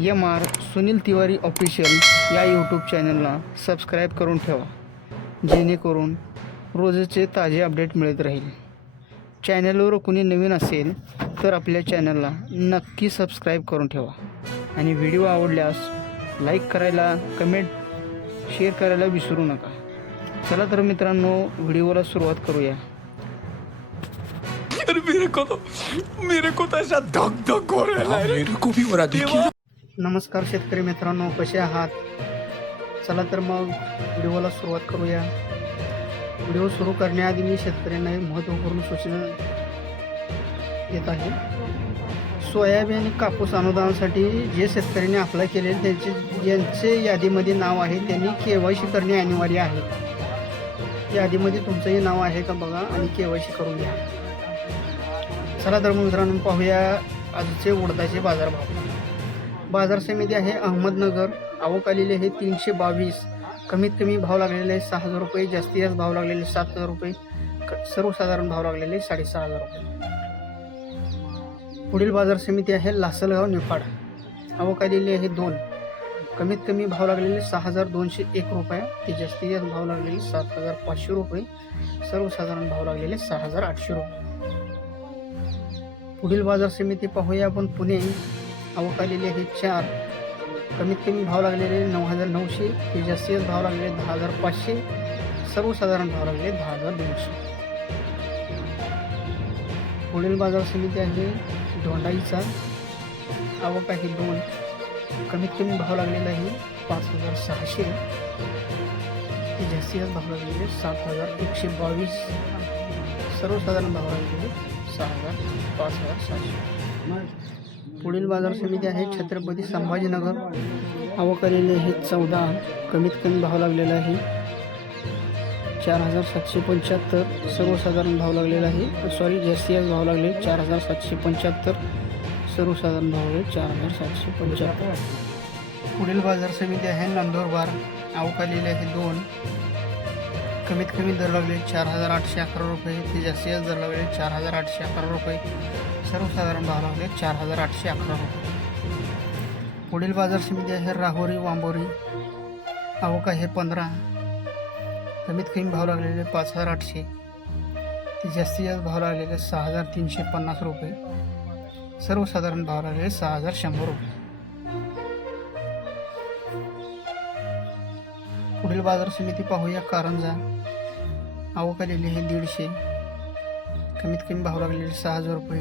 M R Sunil Tiwari official या YouTube चॅनलला subscribe करून ठेवा. जेणेकरून रोजचे ताजे अपडेट मिळत राहील. चॅनलवर कोणी नवीन असेल तर आपल्या चॅनलला नक्की सबस्क्राईब करून ठेवा. आणि व्हिडिओ आवडल्यास लाईक करायला कमेंट शेअर करायला विसरू नका. चला तर मित्रांनो व्हिडिओला सुरुवात करूया. मेरे को तो मेरे को तो ऐसा धक धक हो रहा है. मेरे को भी हो रहा देखिए. नमस्कार शेतकरी मित्रांनो कसे आहात? चला तर मग व्हिडिओला सुरुवात करूया. व्हिडिओ सुरू करण्याआधी मी शेतकऱ्यांना एक महत्त्वपूर्ण सूचना देत आहे. सोयाबीन आणि कापूस अनुदानासाठी जे शेतकऱ्यांनी अप्लाय केले त्यांचे ज्यांचे यादीमध्ये नाव आहे त्यांनी के वाय सी करणे अनिवार्य आहे. यादीमध्ये तुमचंही नाव आहे का बघा आणि के वाय सी करून घ्या. चला तर मग मित्रांनो पाहूया आजचे उडदाचे बाजारभाव. बाजार समिती आहे अहमदनगर. आवक आलेली आहे तीनशे बावीस. कमीत कमी भाव लागलेले आहे सहा हजार रुपये. जास्तीत जास्त भाव लागलेले सात हजार रुपये. क- सर्वसाधारण भाव लागलेले साडेसहा हजार रुपये. पुढील बाजार समिती आहे लासलगाव निफाड. आवक आलेली आहे दोन. कमीत कमी भाव लागलेले सहा हजार दोनशे एक रुपये. ते जास्तीत जास्त भाव लागलेले सात हजार पाचशे रुपये. सर्वसाधारण भाव लागलेले सहा हजार आठशे रुपये. पुढील बाजार समिती पाहूया आपण पुणे. आवक आलेली आहे चार. कमीत कमी भाव लागलेले नऊ हजार नऊशे ते जास्तीत जास्त भाव लागलेले दहा हजार पाचशे सर्वसाधारण भाव लागले दहा हजार दोनशे पुढील बाजार समिती आहे दोंडाईचा आवक आहे दोन. कमीत कमी भाव लागलेला आहे पाच हजार सहाशे ते जास्तीत जास्त भाव लागलेले सात हजार एकशे बावीस सर्वसाधारण भाव लागलेले सहा हजार पाच हजार सहाशे पुढील बाजार समिती आहे छत्रपती संभाजीनगर. आवक हे चौदा कमीत कमी भाव लागलेला आहे. चार हजार सातशे पंच्याहत्तर सर्वसाधारण भाव लागलेला आहे. सॉरी जास्ती भाव लागले. चार हजार सातशे पंच्याहत्तर सर्वसाधारण भाव आहे चार हजार सातशे पंच्याहत्तर. पुढील बाजार समिती आहे नंदुरबार. आवक आहे दोन कमीत कमी दर लागले चार हजार आठशे अकरा रुपये. ते जास्तीत जास्त दर लागले चार हजार आठशे अकरा रुपये. सर्वसाधारण भाव लागले चार हजार आठशे अकरा रुपये. पुढील बाजार समिती आहे राहोरी वांबोरी. आवक आहे पंधरा. कमीत कमी भाव लागलेले पाच हजार आठशे. ते जास्तीत जास्त भाव लागलेले सहा हजार तीनशे पन्नास रुपये. सर्वसाधारण भाव लागलेले सहा हजार शंभर रुपये. पुढील बाज़ार समिती पाहूया कारंजा आवक आलेली आहे दीडशे. कमीत कमी भाव लागलेले सहा हज़ार रुपये.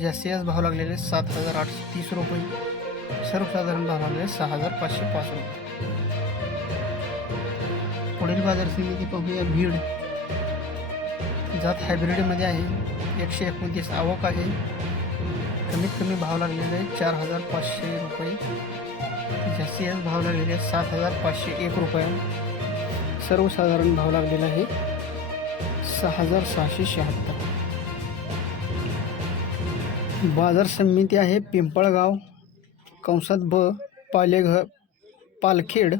जास्तीत जास्त भाव लागलेले सात हज़ार आठशे तीस रुपये. सर्वसाधारण भाव लागलेले सहा हज़ार पाचशे पाच रुपये. पुढील बाज़ार समिती पाहूया भीड. जात हायब्रिडमध्ये आहे. एकशे एकोणतीस आवक आहे. कमीत कमी भाव लागलेले चार हज़ार पाचशे रुपये. जास्तीत जास्त भाव लागलेले आहे सात हजार पाचशे एक रुपये. सर्वसाधारण भाव लागलेला आहे सहा हजार सहाशे शहात्तर. बाजार समिती आहे पिंपळगाव कंसात ब पालेघर पालखेड.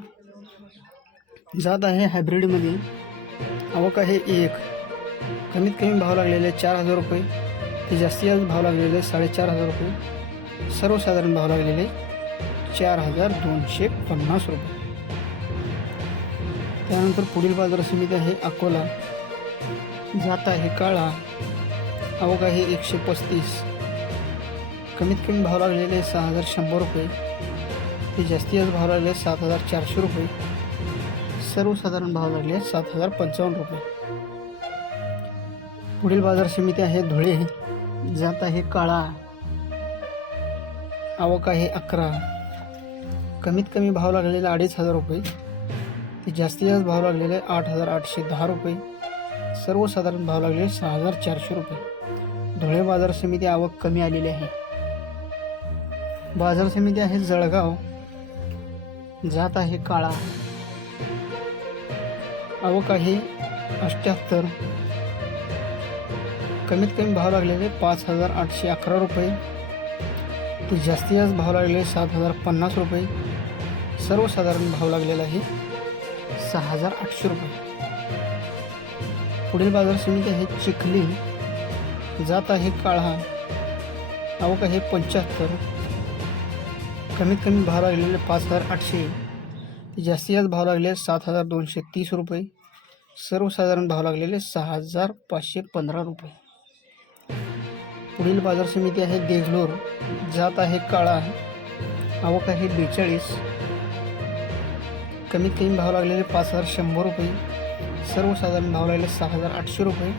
जात आहे हायब्रिडमध्ये. आवक आहे एक. कमीत कमी भाव लागलेले चार हजार रुपये. ते जास्तीत जास्त भाव लागलेले साडेचार हजार रुपये. सर्वसाधारण भाव लागलेले चार हजार दोनशे पन्नास रुपये. त्यानंतर पुढील बाजार समिती आहे अकोला. जात आहे काळा. आवक आहे एकशे पस्तीस. कमीत कमी भाव लागलेले सहा हजार शंभर रुपये. ते जास्तीत जास्त भाव लागले सात हजार चारशे रुपये. सर्वसाधारण भाव लागले सात हजार पंचावन्न रुपये. पुढील बाजार समिती आहे धुळे. जात आहे काळा. आवक आहे अकरा. कमीत कमी भाव लागलेले अडीच हजार रुपये. ते जास्तीत जास्त भाव लागलेले आठ हजार आठशे दहा रुपये. सर्वसाधारण भाव लागलेले सहा हजार चारशे रुपये. धुळे बाजार समिती आवक कमी आलेली आहे. बाजार समिती आहे जळगाव. जात आहे काळा. आवक आहे अठ्ठ्याहत्तर कमीत कमी भाव लागलेले पाच हजार आठशे अकरा रुपये. ते जास्तीत जास्त भाव लागलेले सात हजार पन्नास रुपये. सर्वसाधारण भाव लागलेला आहे सहा हजार आठशे रुपये. पुढील बाजार समिती आहे चिखली. जात आहे काळा. आवक आहे पंच्याहत्तर. कमीत कमी भाव लागलेले पाच हजार आठशे. जास्तीत जास्त भाव लागलेले सात हजार दोनशे तीस रुपये. सर्वसाधारण भाव लागलेले सहा हजार पाचशे पंधरा रुपये. पुढील बाजार समिती आहे देगलोर. जात आहे काळा. आवक आहे बेचाळीस. कमीत कमी भाव लागलेले पाच हजार शंभर रुपये सर्वसाधारण भाव लागलेले सहा हजार आठशे रुपये.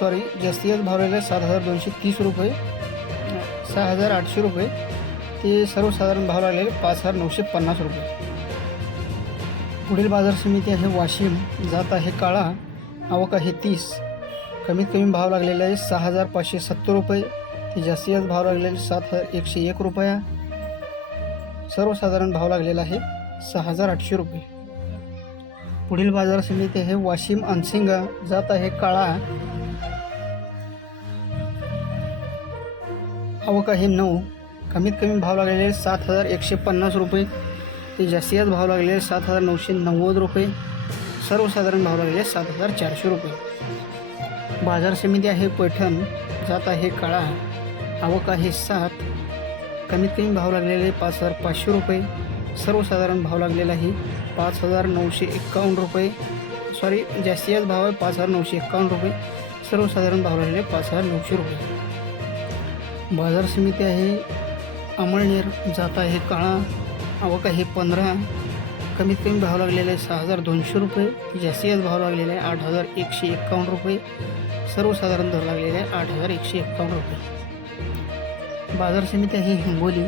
सॉरी जास्तीत जास्त भाव लागलेले सात हजार दोनशे तीस रुपये सहा हजार आठशे रुपये. ते सर्वसाधारण भाव लागलेले पाच हजार नऊशे पन्नास रुपये. पुढील बाजार समिती आहे वाशिम. जात आहे काळा. आवक आहे तीस. कमीत कमी भाव लागलेला आहे सहा हजार पाचशे सत्तर रुपये. ते जास्तीत जास्त भाव लागलेले सात हजार एकशे एक रुपया. सर्वसाधारण भाव लागलेला आहे सहा हजार आठशे रुपये. पुढील बाजार समिती आहे वाशिम अनसिंगा जात आहे काळा. आवक आहे नऊ. कमीत कमी भाव लागलेले सात हजार एकशे पन्नास रुपये. ते जास्तीत जास्त भाव लागलेले सात हजार नऊशे नव्वद रुपये. सर्वसाधारण भाव लागलेले सात हजार चारशे रुपये. बाजार समिती आहे पैठण जात आहे काळा. आवक आहे सात. कमीत कमी भाव लागलेले पाच हजार पाचशे रुपये. सर्वसाधारण भाव लागलेला आहे पाच हजार नऊशे एक्कावन्न रुपये. सॉरी जास्तीत जास्त भाव आहे पाच हजार नऊशे एक्कावन्न रुपये. सर्वसाधारण भाव लागलेले पाच हजार नऊशे रुपये. बाजार समिती आहे अमळनेर जात आहे काळा आवक आहे पंधरा. कमीत कमी भाव लागलेले आहे सहा हजार दोनशे रुपये. जास्तीत जास्त भाव लागलेले आहे आठ हजार एकशे एक्कावन्न रुपये. सर्वसाधारण दर लागलेले आहे आठ हजार एकशे एक्कावन्न रुपये. बाजार समिती आहे हिंगोली.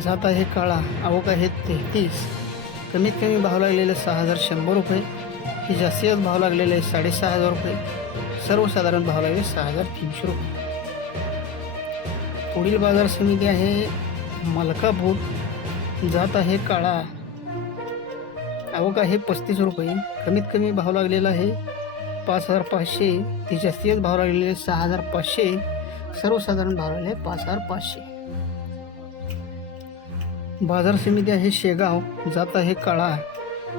जात आहे काळा आवक आहे तेहतीस. कमीत कमी भाव लागलेले सहा हजार शंभर रुपये. हे जास्तीत जास्त भाव लागलेले आहे साडेसहा हजार रुपये. सर्वसाधारण भाव लागले सहा हजार तीनशे रुपये. पुढील बाजार समिती आहे मलकापूर. जात आहे काळा आवक आहे पस्तीस रुपये. कमीत कमी भाव लागलेला आहे पाच हजार पाचशे. ते जास्तीत भाव लागलेले सहा हजार पाचशे. सर्वसाधारण भाव आहे पाच हजार पाचशे. बाजार समिती आहे शेगाव जात आहे काळा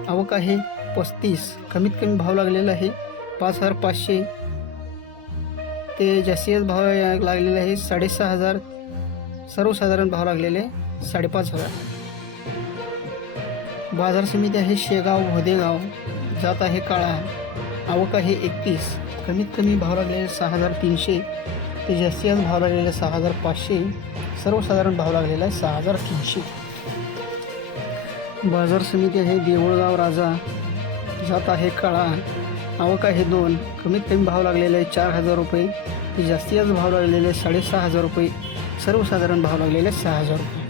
आवक आहे पस्तीस कमीत कमी भाव लागलेला आहे पाच हजार पाचशे. ते जास्तीत जास्त भाव लागलेले आहे साडेसहा हजार सर्वसाधारण भाव लागलेले साडेपाच हजार. बाजार समिती आहे शेगाव भोदेगाव जात आहे काळा आवक आहे एकतीस कमीत कमी भाव लागलेले सहा हजार तीनशे. ते जास्तीत जास्त भाव लागलेले सहा हजार पाचशे सर्वसाधारण भाव लागलेला आहे सहा हजार तीनशे बाजार समिती आहे देऊळगाव राजा जात आहे काळा आवक आहे दोन कमीत कमी भाव लागलेले आहे चार हजार रुपये. ते जास्तीत जास्त भाव लागलेले आहे साडेसहा हजार रुपये सर्वसाधारण भाव लागलेले आहे सहा हजार रुपये.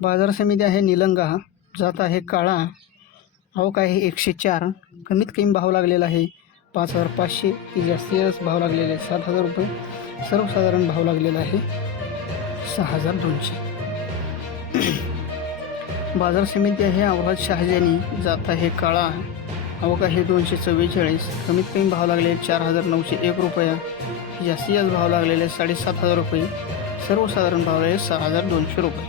बाजार समिती आहे निलंगा जात आहे काळा आवक आहे एकशे चार कमीत कमी भाव लागलेला आहे पाच हजार पाचशे की जास्तीत भाव लागलेले आहे सात हजार रुपये सर्वसाधारण भाव लागलेला आहे. सहा हजार दोनशे. बाजार समिती आहे. औरंगाबाद शहाजानी जात आहे. काळा. अवका हे दोनशे चव्वेचाळीस. कमीत कमी भाव लागलेले चार हजार नऊशे एक रुपया. जास्तीत जास्त भाव लागलेले साडेसात हजार रुपये. सर्वसाधारण भाव लागले सहा हजार दोनशे रुपये.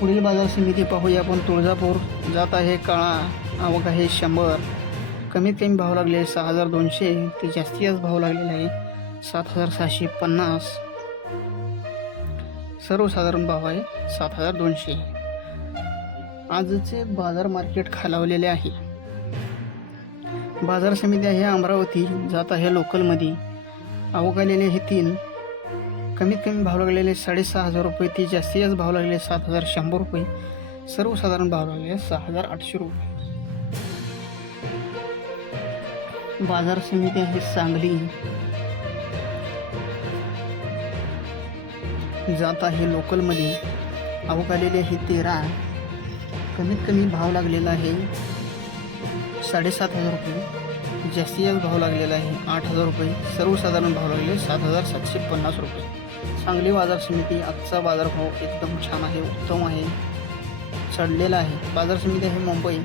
पुढील बाजार समिती पाहूया आपण. तुळजापूर जात आहे. काळा. आवक आहे शंभर. कमीत कमी भाव लागले सहा हजार दोनशे ते जास्तीत जास्त भाव लागलेला आहे. सात हजार सहाशे पन्नास. सर्वसाधारण भाव आहे सात हजार दोनशे. आजचे बाजार मार्केट खालावलेले आहे. बाजार समिती आहे अमरावती जात आहे लोकलमध्ये. आवक हे तीन. कमीत कमी भाव लागलेले साडेसहा हजार रुपये ते जास्तीत जास्त भाव लागले सात हजार शंभर रुपये. सर्वसाधारण भाव लागले सहा हजार आठशे रुपये. बाजार समिती आहे सांगली. जात आहे लोकलमध्ये. आवक आलेली आहे तेरा. कमीत कमी भाव लागलेला आहे साडेसात हजार रुपये. जास्तीत जास्त भाव लागलेला आहे आठ हजार रुपये. सर्वसाधारण भाव लागले सात हजार सातशे पन्नास रुपये. सांगली बाजार समिती आजचा बाजारभाव एकदम छान आहे उत्तम आहे. चढलेला आहे. बाजार समिती आहे मुंबई.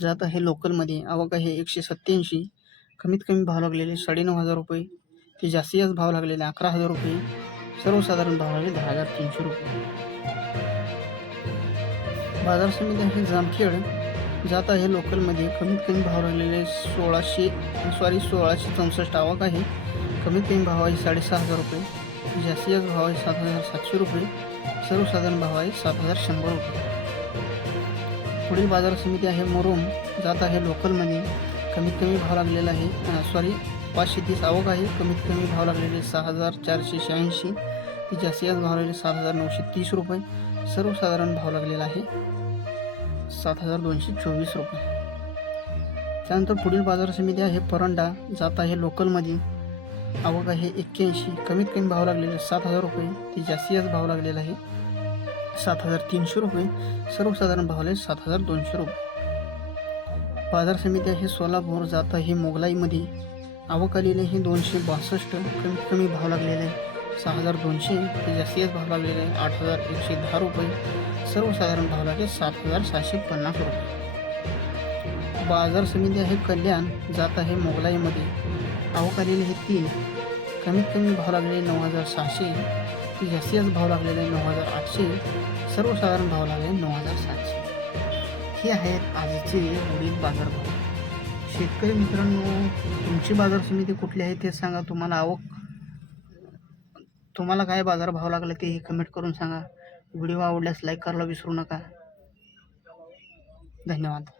जात आहे लोकलमध्ये. आवक आहे एकशे सत्त्याऐंशी. कमीत कमी भाव लागलेले साडेनऊ हज़ार रुपये. ते जास्तीत जास्त भाव लागलेले अकरा हज़ार रुपये. सर्वसाधारण भाव लागले दहा हज़ार तीनशे रुपये. बाज़ार समिती आहे जामखेड. जात आहे लोकलमध्ये. कमीत कमी भाव लागलेले सोळाशे, सॉरी, सोळाशे चौसष्ट. आवक आहे. कमीत कमी भाव आहे साडेसहा हज़ार रुपये. जास्तीत जास्त भाव आहे सात हज़ार सातशे रुपये. सर्वसाधारण भाव आहे सात हज़ार शंभर रुपये. पुढील बाजार समिती आहे मोरूम. जात आहे लोकलमध्ये कमीत कमी भाव लागलेला आहे सॉरी पाचशे तीस आवक आहे. कमीत कमी भाव लागलेले सहा हजार चारशे शहाऐंशी. ते जास्तीत जास्त भाव लागलेले सात हजार नऊशे तीस रुपये. सर्वसाधारण भाव लागलेला आहे सात हजार दोनशे चोवीस रुपये. त्यानंतर पुढील बाजार समिती आहे परंडा. जात आहे लोकलमध्ये आवक आहे एक्क्याऐंशी. कमीत कमी भाव लागलेले सात हजार रुपये. ते जास्तीत जास्त भाव लागलेला आहे सात हजार तीनशे रुपये. सर्वसाधारण भाव लागले सात हजार दोनशे रुपये. बाजार समिती हे सोलापूर जात हे मोगलाईमध्ये आवक आलेले हे दोनशे बासष्ट कमीत कमी भाव लागलेले सहा हजार दोनशे ते जास्तीत भाव लागलेले आठ हजार एकशे दहा रुपये. सर्वसाधारण भाव लागले सात हजार सहाशे पन्नास रुपये. बाजार समिती आहे कल्याण जात आहे मोगलाईमध्ये आवक आलेले हे तीन कमीत कमी भाव लागले नऊ हजार सहाशे ते जास्तीत जास्त भाव लागलेले आहे नऊ हजार आठशे सर्वसाधारण भाव लागले नऊ हजार सातशे हे आहेत आजचे उडीद बाजारभाव शेतकरी मित्रांनो तुमची बाजार समिती कुठली आहे ते सांगा तुम्हाला आवक तुम्हाला काय बाजारभाव लागला ते कमेंट करून सांगा. व्हिडिओ आवडल्यास लाईक करायला विसरू नका. धन्यवाद.